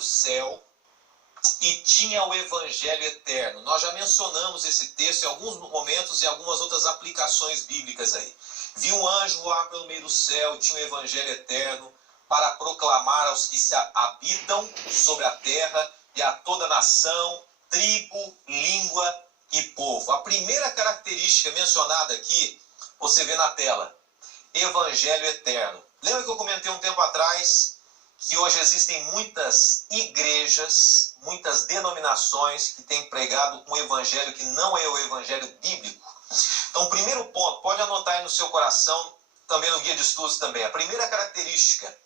do céu e tinha o evangelho eterno. Nós já mencionamos esse texto em alguns momentos e algumas outras aplicações bíblicas aí. Viu um anjo voar pelo meio do céu e tinha o evangelho eterno para proclamar aos que se habitam sobre a terra e a toda nação, tribo, língua e povo. A primeira característica mencionada aqui, você vê na tela, evangelho eterno. Lembra que eu comentei um tempo atrás que hoje existem muitas igrejas, muitas denominações que têm pregado um evangelho que não é o evangelho bíblico? Então, primeiro ponto, pode anotar aí no seu coração, também no guia de estudos também. A primeira característica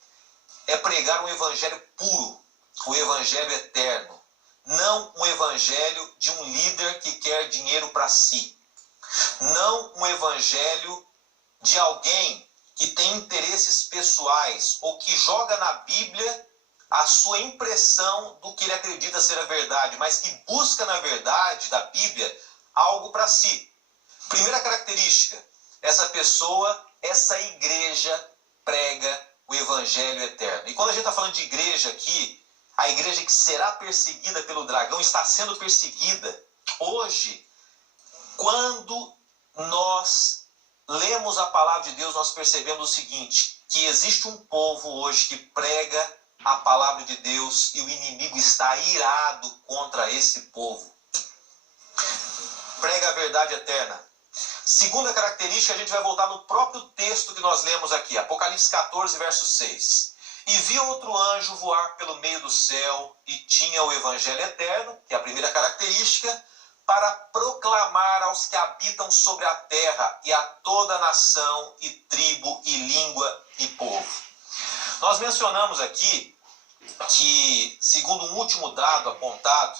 é pregar um evangelho puro, o evangelho eterno. Não um evangelho de um líder que quer dinheiro para si. Não um evangelho de alguém que tem interesses pessoais ou que joga na Bíblia a sua impressão do que ele acredita ser a verdade, mas que busca na verdade da Bíblia algo para si. Primeira característica, essa pessoa, essa igreja prega o evangelho eterno. E quando a gente está falando de igreja aqui, a igreja que será perseguida pelo dragão está sendo perseguida. Hoje, quando nós lemos a palavra de Deus, nós percebemos o seguinte, que existe um povo hoje que prega a palavra de Deus e o inimigo está irado contra esse povo. Prega a verdade eterna. Segunda característica, a gente vai voltar no próprio texto que nós lemos aqui, Apocalipse 14, verso 6. E viu outro anjo voar pelo meio do céu e tinha o evangelho eterno, que é a primeira característica, para proclamar aos que habitam sobre a terra e a toda nação e tribo e língua e povo. Nós mencionamos aqui que, segundo um último dado apontado,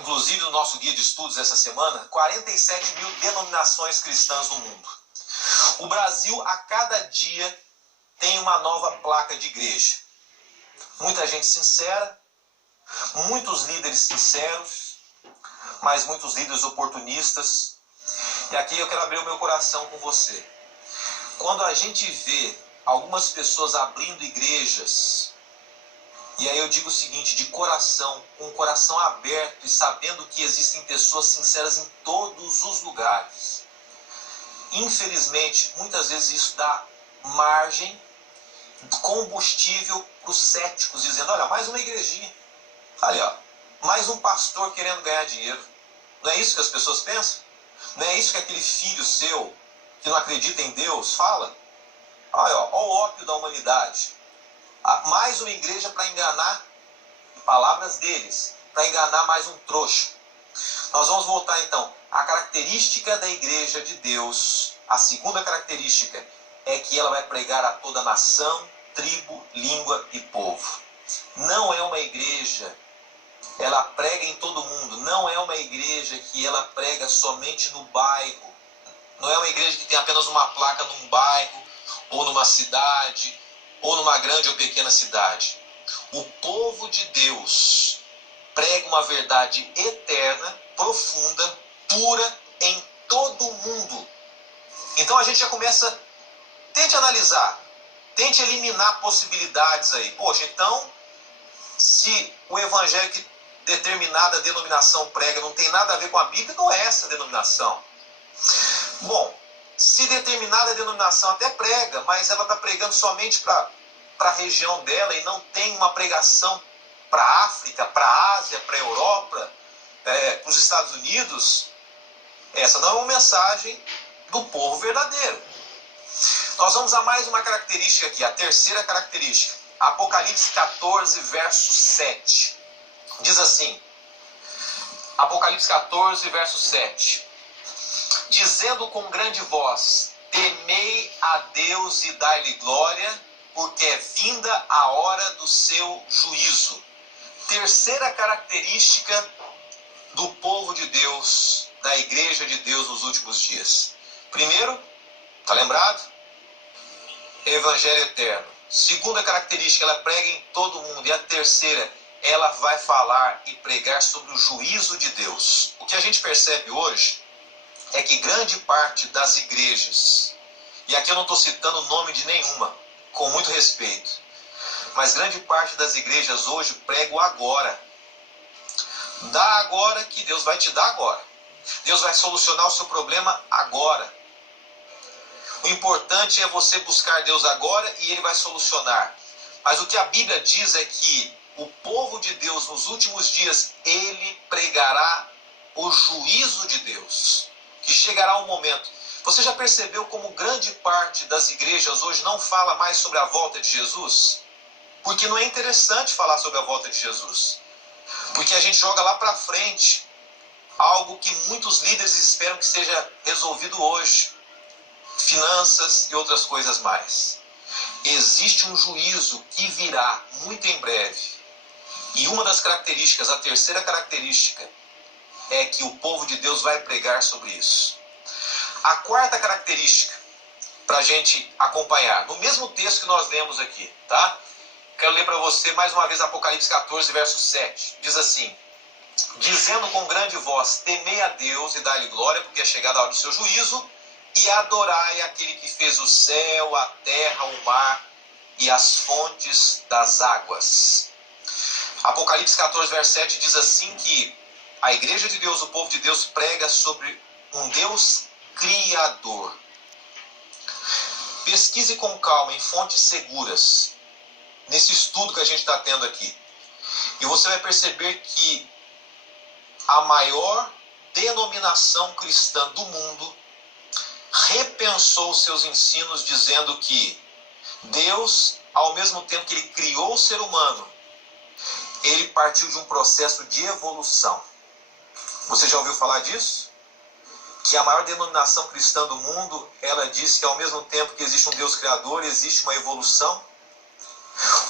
inclusive no nosso guia de estudos essa semana, 47 mil denominações cristãs no mundo. O Brasil, a cada dia, tem uma nova placa de igreja. Muita gente sincera, muitos líderes sinceros, mas muitos líderes oportunistas. E aqui eu quero abrir o meu coração com você. Quando a gente vê algumas pessoas abrindo igrejas, e aí eu digo o seguinte, de coração, com o coração aberto e sabendo que existem pessoas sinceras em todos os lugares. Infelizmente, muitas vezes isso dá margem, combustível para os céticos, dizendo, olha, mais uma igrejinha. Ali, ó, mais um pastor querendo ganhar dinheiro. Não é isso que as pessoas pensam? Não é isso que aquele filho seu, que não acredita em Deus, fala? Olha, ó o ópio da humanidade. Mais uma igreja para enganar, palavras deles, para enganar mais um trouxa. Nós vamos voltar então. A característica da igreja de Deus, a segunda característica, é que ela vai pregar a toda nação, tribo, língua e povo. Não é uma igreja, ela prega em todo mundo. Não é uma igreja que ela prega somente no bairro. Não é uma igreja que tem apenas uma placa num bairro, ou numa cidade, ou numa grande ou pequena cidade. O povo de Deus prega uma verdade eterna, profunda, pura em todo o mundo. Então a gente já começa, tente analisar, tente eliminar possibilidades aí. Poxa, então, se o evangelho que determinada denominação prega não tem nada a ver com a Bíblia, não é essa denominação. Bom, se determinada denominação até prega, mas ela está pregando somente para a região dela e não tem uma pregação para a África, para a Ásia, para a Europa, para os Estados Unidos, essa não é uma mensagem do povo verdadeiro. Nós vamos a mais uma característica aqui, a terceira característica. Apocalipse 14, verso 7. Diz assim, Apocalipse 14, verso 7. Dizendo com grande voz, temei a Deus e dai-lhe glória, porque é vinda a hora do seu juízo. Terceira característica do povo de Deus, da igreja de Deus nos últimos dias. Primeiro, está lembrado? Evangelho eterno. Segunda característica, ela prega em todo mundo. E a terceira, ela vai falar e pregar sobre o juízo de Deus. O que a gente percebe hoje é que grande parte das igrejas, e aqui eu não estou citando o nome de nenhuma, com muito respeito, Mas grande parte das igrejas hoje prega o agora. Dá agora que Deus vai te dar agora. Deus vai solucionar o seu problema agora. O importante é você buscar Deus agora e Ele vai solucionar. Mas o que a Bíblia diz é que o povo de Deus nos últimos dias, Ele pregará o juízo de Deus. Que chegará um momento. Você já percebeu como grande parte das igrejas hoje não fala mais sobre a volta de Jesus? Porque não é interessante falar sobre a volta de Jesus. Porque a gente joga lá para frente algo que muitos líderes esperam que seja resolvido hoje. Finanças e outras coisas mais. Existe um juízo que virá muito em breve. E uma das características, a terceira característica, é que o povo de Deus vai pregar sobre isso. A quarta característica, para a gente acompanhar, no mesmo texto que nós lemos aqui, tá? Quero ler para você mais uma vez Apocalipse 14, verso 7. Diz assim: dizendo com grande voz, temei a Deus e dai-lhe glória, porque é chegada a hora do seu juízo, e adorai aquele que fez o céu, a terra, o mar e as fontes das águas. Apocalipse 14, verso 7 diz assim que a igreja de Deus, o povo de Deus, prega sobre um Deus criador. Pesquise com calma em fontes seguras, nesse estudo que a gente está tendo aqui. E você vai perceber que a maior denominação cristã do mundo repensou seus ensinos dizendo que Deus, ao mesmo tempo que Ele criou o ser humano, Ele partiu de um processo de evolução. Você já ouviu falar disso? Que a maior denominação cristã do mundo, ela diz que ao mesmo tempo que existe um Deus criador, existe uma evolução.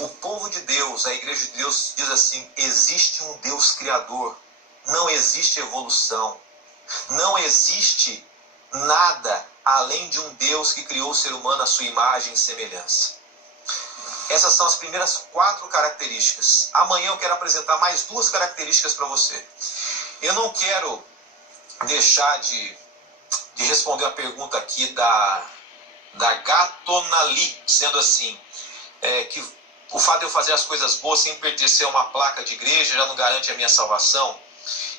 O povo de Deus, a igreja de Deus diz assim: existe um Deus criador, não existe evolução, não existe nada além de um Deus que criou o ser humano à sua imagem e semelhança. Essas são as primeiras 4 características. Amanhã eu quero apresentar mais 2 características para você. Eu não quero deixar de responder a pergunta aqui da Gatonali, dizendo assim, que o fato de eu fazer as coisas boas sem pertencer a uma placa de igreja já não garante a minha salvação.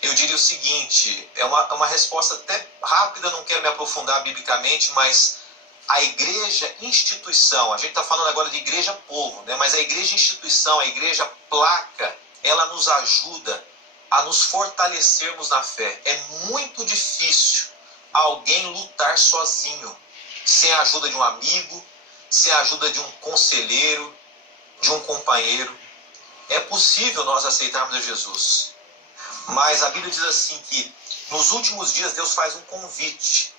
Eu diria o seguinte, é uma resposta até rápida, não quero me aprofundar biblicamente, mas a igreja instituição, a gente está falando agora de igreja povo, né? Mas a igreja instituição, a igreja placa, ela nos ajuda a nos fortalecermos na fé. É muito difícil alguém lutar sozinho, sem a ajuda de um amigo, sem a ajuda de um conselheiro, de um companheiro. É possível nós aceitarmos a Jesus. Mas a Bíblia diz assim que nos últimos dias Deus faz um convite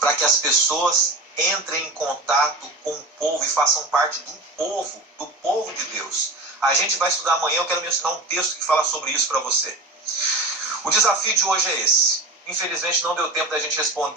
para que as pessoas entrem em contato com o povo e façam parte do povo de Deus. A gente vai estudar amanhã, eu quero mencionar um texto que fala sobre isso para você. O desafio de hoje é esse. Infelizmente não deu tempo da gente responder